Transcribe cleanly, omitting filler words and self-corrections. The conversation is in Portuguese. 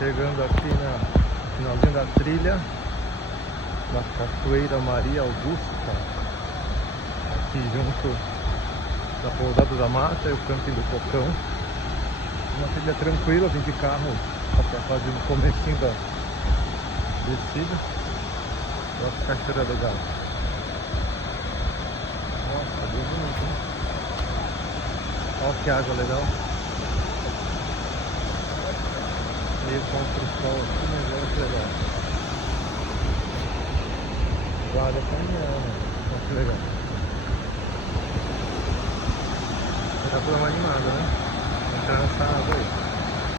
Chegando aqui no finalzinho da trilha da Cachoeira Maria Augusta, aqui junto da Pousada da Mata e o Camping do Cocão. Uma trilha tranquila, vim de carro até quase no comecinho da descida. Olha que cachoeira legal. Nossa, bem bonito, hein? Olha que água legal. Meio construção aqui, mas olha que legal. Vale a pena, olha que legal. Já foi uma animada, né? Entrar nessa água aí.